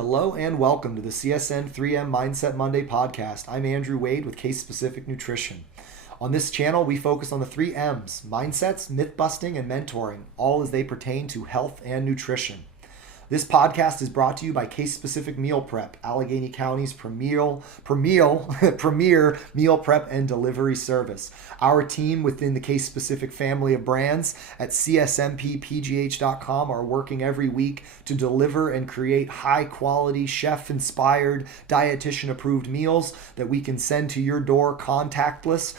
Hello and welcome to the CSN3M Mindset Monday podcast. I'm Andrew Wade with Case Specific Nutrition. On this channel, we focus on the 3 M's: mindsets, myth busting, and mentoring, all as they pertain to health and nutrition. This podcast is brought to you by Case Specific Meal Prep, Allegheny County's premier meal prep and delivery service. Our team within the Case Specific family of brands at csmpgh.com are working every week to deliver and create high quality, chef-inspired, dietitian-approved meals that we can send to your door contactless.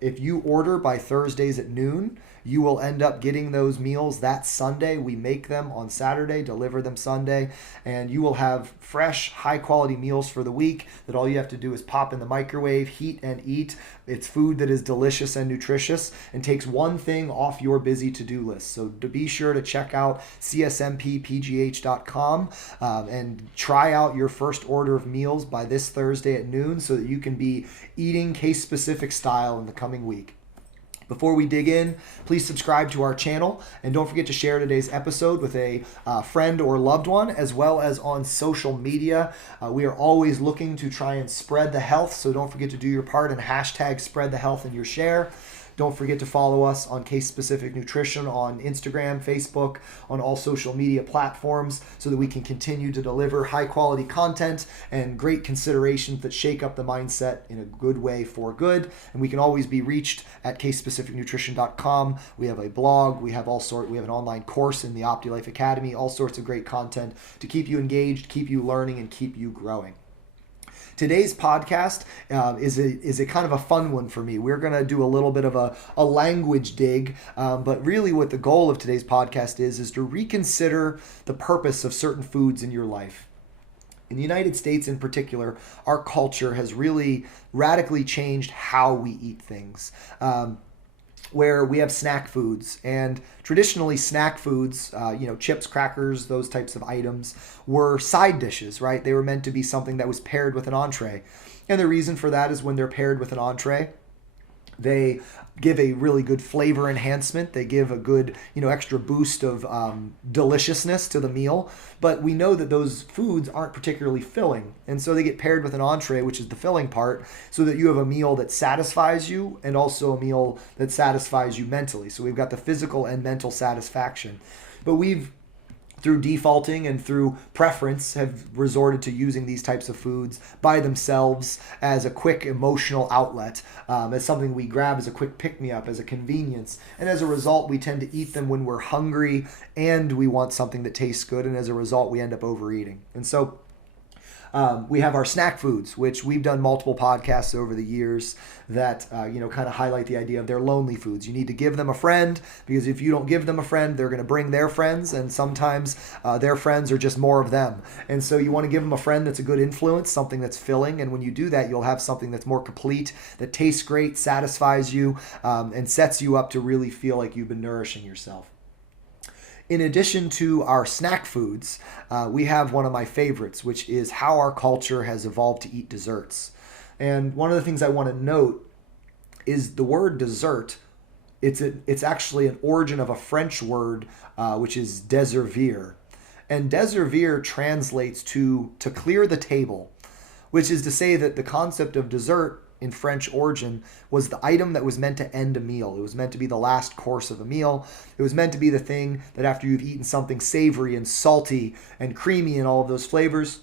If you order by Thursdays at noon, you will end up getting those meals that Sunday. We make them on Saturday, deliver them Sunday, and you will have fresh, high-quality meals for the week that all you have to do is pop in the microwave, heat, and eat. It's food that is delicious and nutritious and takes one thing off your busy to-do list. So be sure to check out csmpgh.com and try out your first order of meals by this Thursday at noon so that you can be eating case-specific style in the coming week. Before we dig in, please subscribe to our channel and don't forget to share today's episode with a friend or loved one, as well as on social media. We are always looking to try and spread the health, so don't forget to do your part and hashtag spread the health in your share. Don't forget to follow us on Case Specific Nutrition on Instagram, Facebook, on all social media platforms so that we can continue to deliver high quality content and great considerations that shake up the mindset in a good way for good. And we can always be reached at casespecificnutrition.com. We have a blog, we have an online course in the OptiLife Academy, all sorts of great content to keep you engaged, keep you learning, and keep you growing. Today's podcast is a kind of a fun one for me. We're going to do a little bit of a language dig, but really what the goal of today's podcast is to reconsider the purpose of certain foods in your life. In the United States in particular, our culture has really radically changed how we eat things. Where we have snack foods, and traditionally snack foods, chips, crackers, those types of items were side dishes, right? They were meant to be something that was paired with an entree. And the reason for that is when they're paired with an entree, they give a really good flavor enhancement. They give a good, extra boost of deliciousness to the meal. But we know that those foods aren't particularly filling. And so they get paired with an entree, which is the filling part, so that you have a meal that satisfies you and also a meal that satisfies you mentally. So we've got the physical and mental satisfaction. But we've, through defaulting and through preference, have resorted to using these types of foods by themselves as a quick emotional outlet, as something we grab as a quick pick-me-up, as a convenience. And as a result, we tend to eat them when we're hungry and we want something that tastes good. And as a result, we end up overeating. And so we have our snack foods, which we've done multiple podcasts over the years that, kind of highlight the idea of they're lonely foods. You need to give them a friend, because if you don't give them a friend, they're going to bring their friends, and sometimes their friends are just more of them. And so you want to give them a friend that's a good influence, something that's filling, and when you do that, you'll have something that's more complete, that tastes great, satisfies you, and sets you up to really feel like you've been nourishing yourself. In addition to our snack foods, we have one of my favorites, which is how our culture has evolved to eat desserts. And one of the things I want to note is the word dessert. It's actually an origin of a French word, which is desservir. And desservir translates to clear the table, which is to say that the concept of dessert in French origin was the item that was meant to end a meal. It was meant to be the last course of a meal. It was meant to be the thing that after you've eaten something savory and salty and creamy and all of those flavors,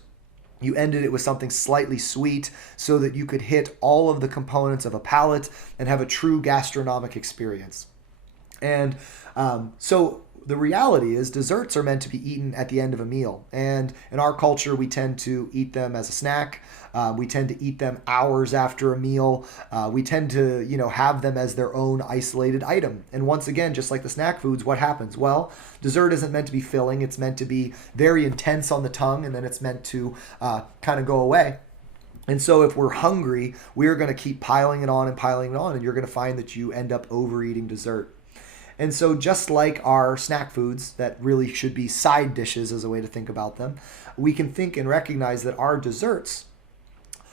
you ended it with something slightly sweet so that you could hit all of the components of a palate and have a true gastronomic experience. And so the reality is desserts are meant to be eaten at the end of a meal. And in our culture, we tend to eat them as a snack. We tend to eat them hours after a meal. We tend to, have them as their own isolated item. And once again, just like the snack foods, what happens? Well, dessert isn't meant to be filling. It's meant to be very intense on the tongue, and then it's meant to kind of go away. And so if we're hungry, we're going to keep piling it on, and you're going to find that you end up overeating dessert. And so just like our snack foods that really should be side dishes as a way to think about them, we can think and recognize that our desserts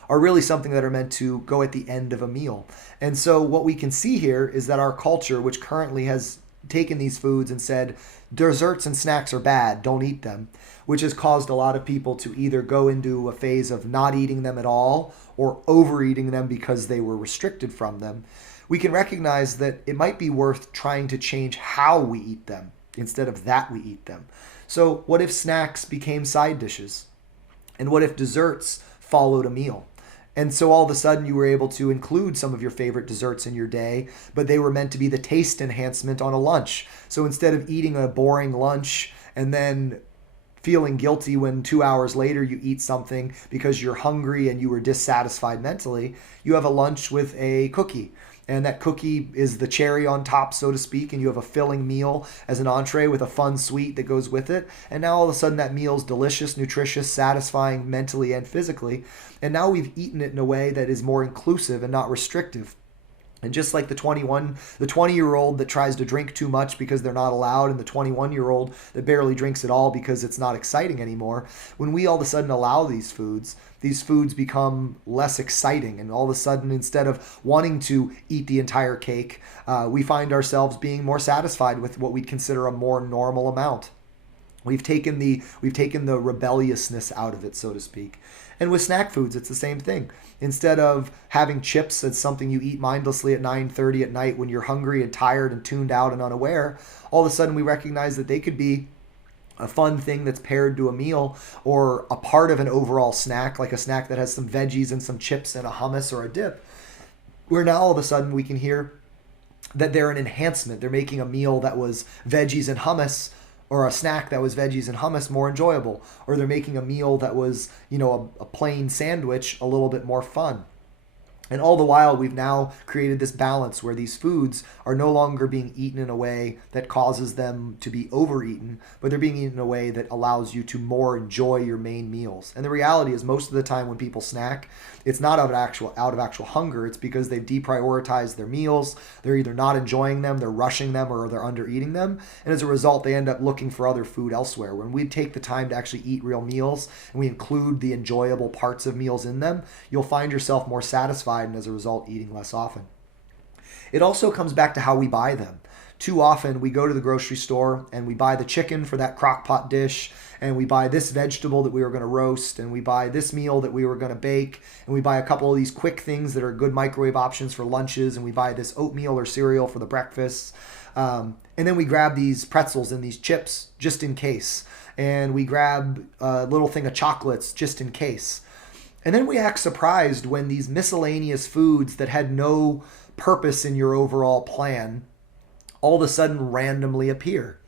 are really something that are meant to go at the end of a meal. And so what we can see here is that our culture, which currently has taken these foods and said, desserts and snacks are bad, don't eat them, which has caused a lot of people to either go into a phase of not eating them at all or overeating them because they were restricted from them. We can recognize that it might be worth trying to change how we eat them instead of that we eat them. So what if snacks became side dishes? And what if desserts followed a meal? And so all of a sudden you were able to include some of your favorite desserts in your day, but they were meant to be the taste enhancement on a lunch. So instead of eating a boring lunch and then feeling guilty when 2 hours later you eat something because you're hungry and you were dissatisfied mentally, you have a lunch with a cookie. And that cookie is the cherry on top, so to speak, and you have a filling meal as an entree with a fun sweet that goes with it. And now all of a sudden that meal's delicious, nutritious, satisfying mentally and physically. And now we've eaten it in a way that is more inclusive and not restrictive. And just like the 20-year-old that tries to drink too much because they're not allowed, and the 21-year-old that barely drinks at all because it's not exciting anymore, when we all of a sudden allow these foods become less exciting. And all of a sudden, instead of wanting to eat the entire cake, we find ourselves being more satisfied with what we'd consider a more normal amount. We've taken the rebelliousness out of it, so to speak. And with snack foods, it's the same thing. Instead of having chips as something you eat mindlessly at 9:30 at night when you're hungry and tired and tuned out and unaware, all of a sudden we recognize that they could be a fun thing that's paired to a meal or a part of an overall snack, like a snack that has some veggies and some chips and a hummus or a dip, where now all of a sudden we can hear that they're an enhancement. They're making a meal that was veggies and hummus, or a snack that was veggies and hummus, more enjoyable. Or they're making a meal that was, a plain sandwich a little bit more fun. And all the while, we've now created this balance where these foods are no longer being eaten in a way that causes them to be overeaten, but they're being eaten in a way that allows you to more enjoy your main meals. And the reality is, most of the time when people snack, it's not out of actual hunger. It's because they've deprioritized their meals. They're either not enjoying them, they're rushing them, or they're under eating them. And as a result, they end up looking for other food elsewhere. When we take the time to actually eat real meals and we include the enjoyable parts of meals in them, you'll find yourself more satisfied and as a result eating less often. It also comes back to how we buy them. Too often we go to the grocery store and we buy the chicken for that crock pot dish, and we buy this vegetable that we were going to roast, and we buy this meal that we were going to bake, and we buy a couple of these quick things that are good microwave options for lunches, and we buy this oatmeal or cereal for the breakfast. And then we grab these pretzels and these chips just in case. And we grab a little thing of chocolates just in case. And then we act surprised when these miscellaneous foods that had no purpose in your overall plan all of a sudden randomly appear.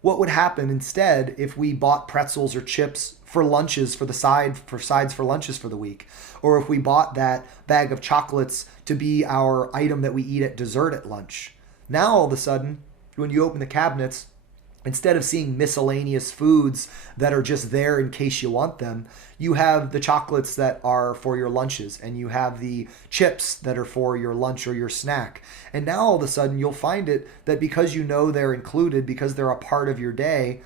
What would happen instead if we bought pretzels or chips for lunches sides for lunches for the week? Or if we bought that bag of chocolates to be our item that we eat at dessert at lunch? Now all of a sudden, when you open the cabinets, instead of seeing miscellaneous foods that are just there in case you want them, you have the chocolates that are for your lunches, and you have the chips that are for your lunch or your snack. And now all of a sudden you'll find it that because you know they're included, because they're a part of your day,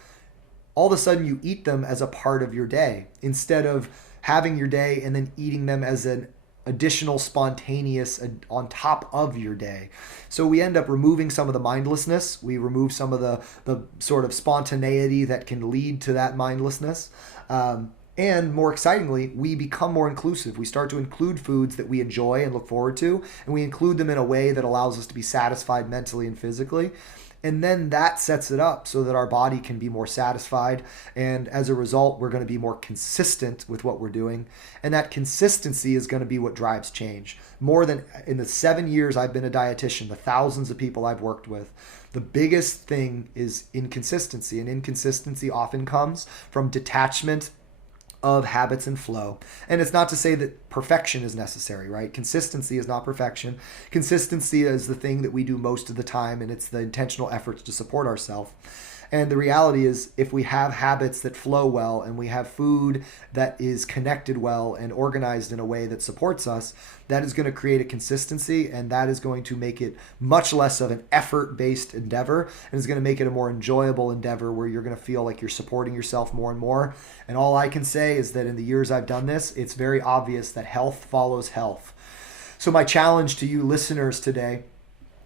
all of a sudden you eat them as a part of your day instead of having your day and then eating them as an additional spontaneous on top of your day. So we end up removing some of the mindlessness. We remove some of the sort of spontaneity that can lead to that mindlessness. And more excitingly, we become more inclusive. We start to include foods that we enjoy and look forward to, and we include them in a way that allows us to be satisfied mentally and physically. And then that sets it up so that our body can be more satisfied. And as a result, we're going to be more consistent with what we're doing. And that consistency is going to be what drives change. More than in the 7 years I've been a dietitian, the thousands of people I've worked with, the biggest thing is inconsistency. And inconsistency often comes from detachment of habits and flow. And it's not to say that perfection is necessary, right? Consistency is not perfection. Consistency is the thing that we do most of the time, and it's the intentional efforts to support ourselves. And the reality is, if we have habits that flow well and we have food that is connected well and organized in a way that supports us, that is going to create a consistency, and that is going to make it much less of an effort-based endeavor, and is going to make it a more enjoyable endeavor where you're going to feel like you're supporting yourself more and more. And all I can say is that in the years I've done this, it's very obvious that health follows health. So my challenge to you listeners today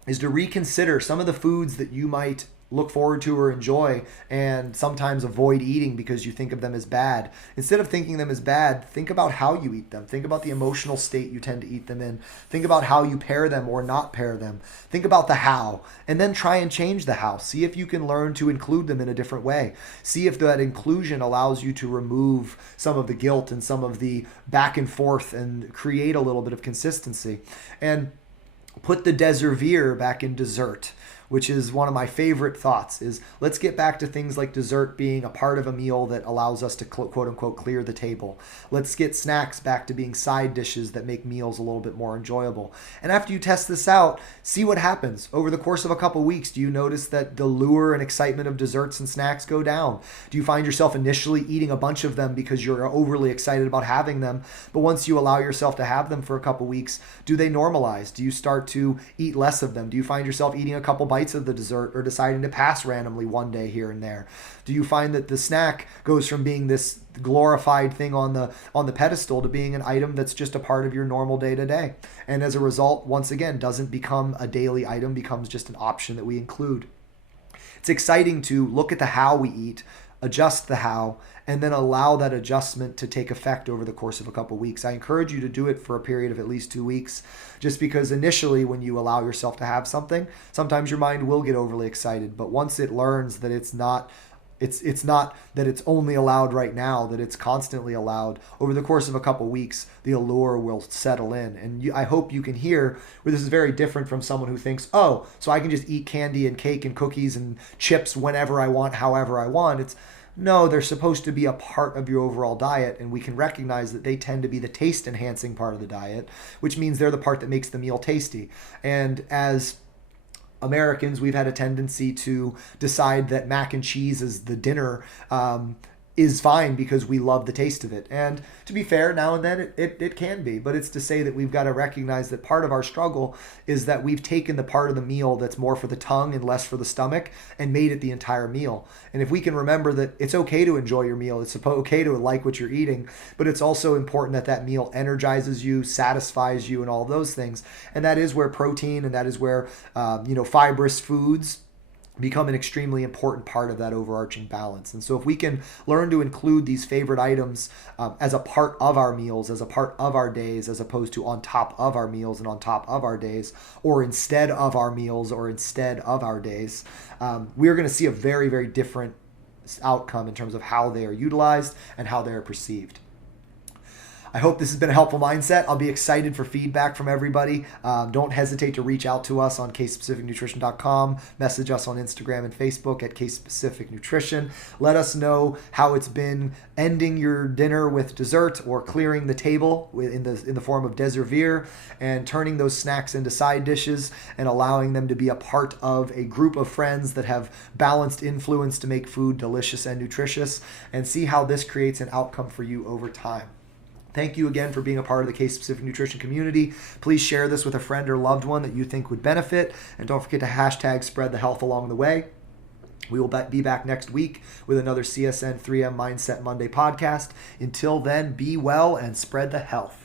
is to reconsider some of the foods that you might look forward to or enjoy and sometimes avoid eating because you think of them as bad. Instead of thinking them as bad, think about how you eat them. Think about the emotional state you tend to eat them in. Think about how you pair them or not pair them. Think about the how, and then try and change the how. See if you can learn to include them in a different way. See if that inclusion allows you to remove some of the guilt and some of the back and forth and create a little bit of consistency. And put the Desservir back in dessert, which is one of my favorite thoughts, is let's get back to things like dessert being a part of a meal that allows us to quote unquote clear the table. Let's get snacks back to being side dishes that make meals a little bit more enjoyable. And after you test this out, see what happens. Over the course of a couple weeks, do you notice that the lure and excitement of desserts and snacks go down? Do you find yourself initially eating a bunch of them because you're overly excited about having them, but once you allow yourself to have them for a couple weeks, do they normalize? Do you start to eat less of them? Do you find yourself eating a couple bites of the dessert or deciding to pass randomly one day here and there? Do you find that the snack goes from being this glorified thing on the pedestal to being an item that's just a part of your normal day to day? And as a result, once again, doesn't become a daily item, becomes just an option that we include. It's exciting to look at the how we eat, adjust the how, and then allow that adjustment to take effect over the course of a couple weeks. I encourage you to do it for a period of at least 2 weeks, just because initially when you allow yourself to have something, sometimes your mind will get overly excited. But once it learns that it's not that it's only allowed right now, that it's constantly allowed, over the course of a couple weeks, the allure will settle in. And I hope you can hear where this is very different from someone who thinks, oh, so I can just eat candy and cake and cookies and chips whenever I want, however I want. No, they're supposed to be a part of your overall diet, and we can recognize that they tend to be the taste enhancing part of the diet, which means they're the part that makes the meal tasty. And as Americans, we've had a tendency to decide that mac and cheese is the dinner is fine because we love the taste of it. And to be fair, now and then it can be, but it's to say that we've got to recognize that part of our struggle is that we've taken the part of the meal that's more for the tongue and less for the stomach and made it the entire meal. And if we can remember that it's okay to enjoy your meal, it's okay to like what you're eating, but it's also important that that meal energizes you, satisfies you, and all those things. And that is where protein and that is where fibrous foods become an extremely important part of that overarching balance. And so if we can learn to include these favorite items as a part of our meals, as a part of our days, as opposed to on top of our meals and on top of our days, or instead of our meals or instead of our days, we're going to see a very, very different outcome in terms of how they are utilized and how they are perceived. I hope this has been a helpful mindset. I'll be excited for feedback from everybody. Don't hesitate to reach out to us on casespecificnutrition.com. Message us on Instagram and Facebook at casespecificnutrition. Let us know how it's been ending your dinner with dessert or clearing the table in the form of Desservir and turning those snacks into side dishes and allowing them to be a part of a group of friends that have balanced influence to make food delicious and nutritious, and see how this creates an outcome for you over time. Thank you again for being a part of the Case Specific Nutrition community. Please share this with a friend or loved one that you think would benefit. And don't forget to hashtag spread the health along the way. We will be back next week with another CSN3M Mindset Monday podcast. Until then, be well and spread the health.